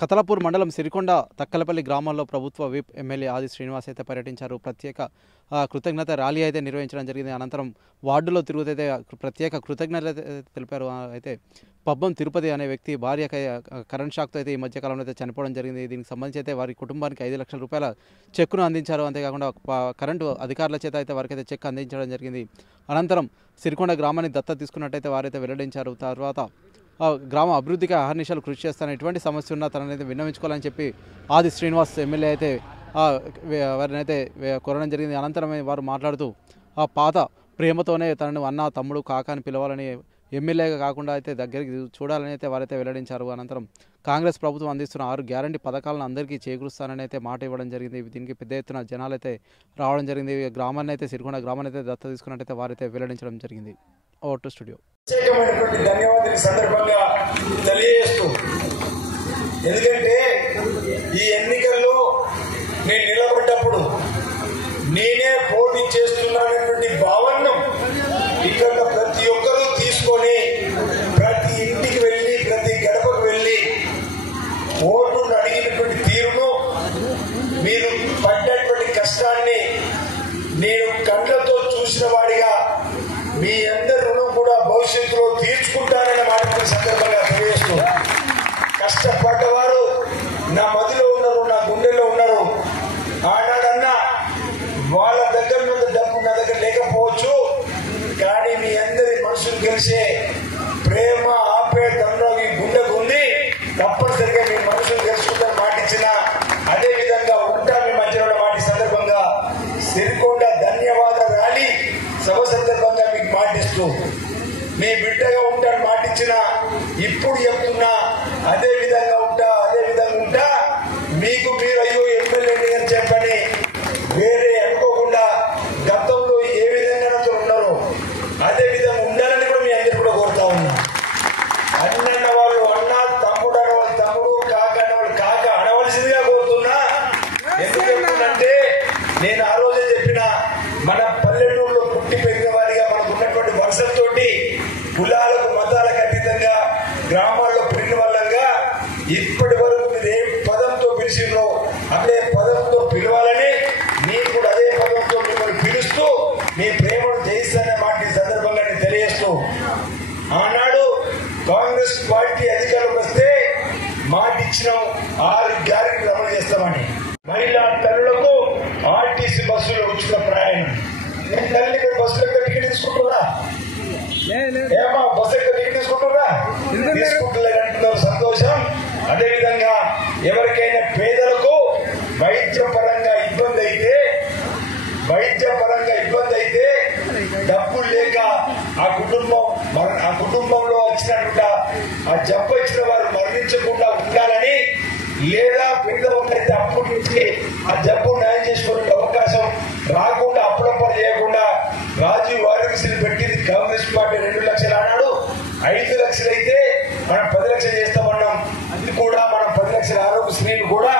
కతలపూర్ మండలం సిరికొండ తక్కలపల్లి గ్రామంలో ప్రభుత్వ విప్ ఎమ్మెల్యే ఆది శ్రీనివాస్ అయితే పర్యటించారు. ప్రత్యేక కృతజ్ఞత ర్యాలీ అయితే నిర్వహించడం జరిగింది. అనంతరం వార్డులో తిరుగుతైతే ప్రత్యేక కృతజ్ఞతలు తెలిపారు. అయితే పబ్బం తిరుపతి అనే వ్యక్తి భార్య కరెంట్ షాక్తో అయితే ఈ మధ్యకాలంలో అయితే చనిపోవడం జరిగింది. దీనికి సంబంధించి అయితే వారి కుటుంబానికి 5 లక్షల రూపాయల చెక్కును అందించారు. అంతేకాకుండా కరెంటు అధికారుల చేత అయితే వారికైతే చెక్ అందించడం జరిగింది. అనంతరం సిరికొండ గ్రామాన్ని దత్తత తీసుకున్నట్టయితే వారైతే వెల్లడించారు. తర్వాత గ్రామ అభివృద్ధికి అహర్నిశలు కృషి చేస్తాను, ఎటువంటి సమస్య ఉన్నా తననైతే విన్నవించుకోవాలని చెప్పి ఆది శ్రీనివాస్ ఎమ్మెల్యే అయితే వారిని అయితే కోరడం జరిగింది. అనంతరం వారు మాట్లాడుతూ పాత ప్రేమతోనే తనను అన్న, తమ్ముడు, కాక అని పిలవాలని, ఎమ్మెల్యేగా కాకుండా అయితే దగ్గరికి చూడాలని అయితే వారైతే వెల్లడించారు. అనంతరం కాంగ్రెస్ ప్రభుత్వం అందిస్తున్న 6 గ్యారంటీ పథకాలను అందరికీ చేకూరుస్తానని అయితే మాట ఇవ్వడం జరిగింది. దీనికి పెద్ద ఎత్తున జనాలు అయితే రావడం జరిగింది. గ్రామాన్ని అయితే సిరికొండ గ్రామాన్ని అయితే దత్త తీసుకున్నట్టయితే వారైతే వెల్లడించడం జరిగింది. Over to studio. ధన్యవాదాలు సందర్భంగా తెలియజేస్తూ, ఎందుకంటే ఈ ఎన్నికల్లో నేను నిలబడ్డప్పుడు నేనే పోటీ చేస్తున్నానటువంటి భావనను ఇక్కడ ప్రతి ఒక్కరూ తీసుకొని ప్రతి ఇంటికి వెళ్ళి ప్రతి గడపకు వెళ్ళి ఓటును అడిగినటువంటి తీరును, మీరు పడ్డటువంటి కష్టాన్ని నేను కళ్ళతో చూసిన వాడిగా మీ అందరి రుణం కూడా భవిష్యత్తులో తీర్చుకుంటారనే మాట సందర్భంగా తెలియజేస్తూ, కష్టపడ్డవారు నా మదిలో ఉన్నారు, నా గుండెల్లో ఉన్నారు. ఆనాడన్నా వాళ్ళ దగ్గర నుండి డబ్బు నా దగ్గర లేకపోవచ్చు, కానీ మీ అందరి మనసును గెలిచే ప్రేమ, ఆప్యాయతలో ఈ గుండెకు ఉంది. తప్పనిసరిగా మీ మనసును గెలుచుకుంటారని మాటిచ్చిన అదే విధంగా ఉంటా మీ మధ్యలో మాట సందర్భంగా సిరికొండ ధన్యవాద ర్యాలీ సభ సందర్భంగా మీకు మాటిస్తూ, మీ బిడ్డగా ఉంటాను మాటిచ్చిన ఇప్పుడు చెప్తున్నా, అదే విధంగా ఉంటా మీకు మీరు అయ్యో ఎమ్మెల్యే అని చెప్పని వేరే అనుకోకుండా గతంలో ఏ విధంగా ఉన్నారో అదే విధంగా ఉండాలని కూడా మీ అందరు కూడా కోరుతా ఉన్నా. అన్న వాళ్ళు అన్న, తమ్ముడు అనవాళ్ళు తమ్ముడు, కాక అనవాళ్ళు కాక అనవలసిందిగా కోరుతున్నా. ఎందుకంటే నేను ఆ రోజే చెప్పిన, మన పల్లెటూరులో పుట్టి పెరిగిన వారిగా మనకు ఉన్నటువంటి వరుసలతోటి కులాలకు మతాలకు అతీతంగా గ్రామాల్లో పెరిగిన వాళ్ళంగా ఇప్పటి వరకు మీరు ఏ పదంతో పిలిచిందో అదే పదంతో పిలవాలని, మీరు కూడా అదే పదంతో మిమ్మల్ని పిలుస్తూ మీ ప్రేమను జయిస్తానే మాట ఈ సందర్భంగా నేను తెలియజేస్తూ, ఆనాడు కాంగ్రెస్ పార్టీ అధికారంలోకి వస్తే మాట ఇచ్చినాం 6 గ్యారెంటీలు అమలు చేస్తామని. మహిళా తల్లులకు ఆర్టీసీ బస్సులో ఉచిత ప్రయాణం. నేను తల్లి బస్సులో టికెట్ తీసుకుంటున్నా, ఏమా బస్సు ఎక్కడ టికెట్ తీసుకుంటున్నా, తీసుకుంటలేదంటున్నారు, సంతోషం. అదేవిధంగా ఎవరికైనా పేదలకు వైద్యపరంగా ఇబ్బంది అయితే డబ్బులు లేక ఆ కుటుంబంలో వచ్చినట్టు ఆ జబ్బు వచ్చిన వారు మరణించకుండా ఉండాలని, లేదా పేదవాళ్ళైతే అప్పుల నుంచి ఆ జబ్బు న్యాయం చేసుకునే అవకాశం రాకుండా అప్పుడప్పుడు చేయకుండా రాజీవ్ ఆరోగ్యశ్రీ పెట్టింది కాంగ్రెస్ పార్టీ. 2 లక్షలు అన్నాడు, 5 లక్షలు అయితే మనం 10 లక్షలు చేస్తామన్నాం. అది కూడా మనం 10 లక్షల ఆరోగ్యశ్రీలు కూడా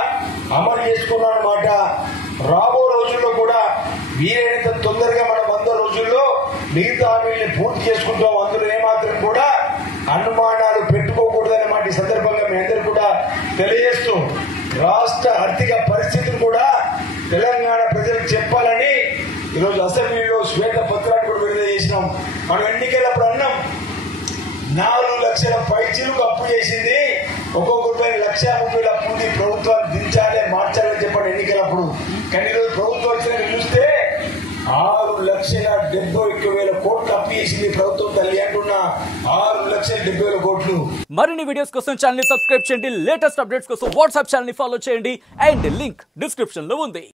అమలు చేసుకున్నాం అన్నమాట. రాబో రోజుల్లో కూడా వీలైనంత తొందరగా మనం 100 రోజుల్లో మిగతా హామీల్ని పూర్తి చేసుకుంటాం. అందులో ఏమాత్రం కూడా అనుమానాలు పెట్టుకోకూడదనే మాట ఈ సందర్భంగా మీ అందరూ కూడా తెలియజేస్తూ, రాష్ట్ర ఆర్థిక పరిస్థితులు కూడా తెలంగాణ ప్రజలకు చెప్పాలని ఈరోజు అసెంబ్లీలో శ్వేత పత్రాన్ని కూడా విడుదల చేసినాం. మనం ఎన్నికలప్పుడు అన్నాం 4 లక్షల పైచీలకు అప్పు చేసింది, ఒక్కొక్క రూపాయి 1,30,000 అప్పు ఉంది, ప్రభుత్వాన్ని దించాలి మార్చాలని చెప్పండి ఎన్నికలప్పుడు. కానీ ఈరోజు ప్రభుత్వం వచ్చిన చూస్తే 6,71,000 కోట్లు అప్పు చేసింది ప్రభుత్వం తల్లి అంటున్నా. 6,70,000 కోట్లు. మరిన్ని వీడియోస్ కోసం ఛానల్ ని సబ్స్క్రైబ్ చేయండి. లేటెస్ట్ అప్డేట్స్ కోసం వాట్సాప్ ఛానల్ ని ఫాలో చేయండి. అండ్ లింక్ డిస్క్రిప్షన్ లో ఉంది.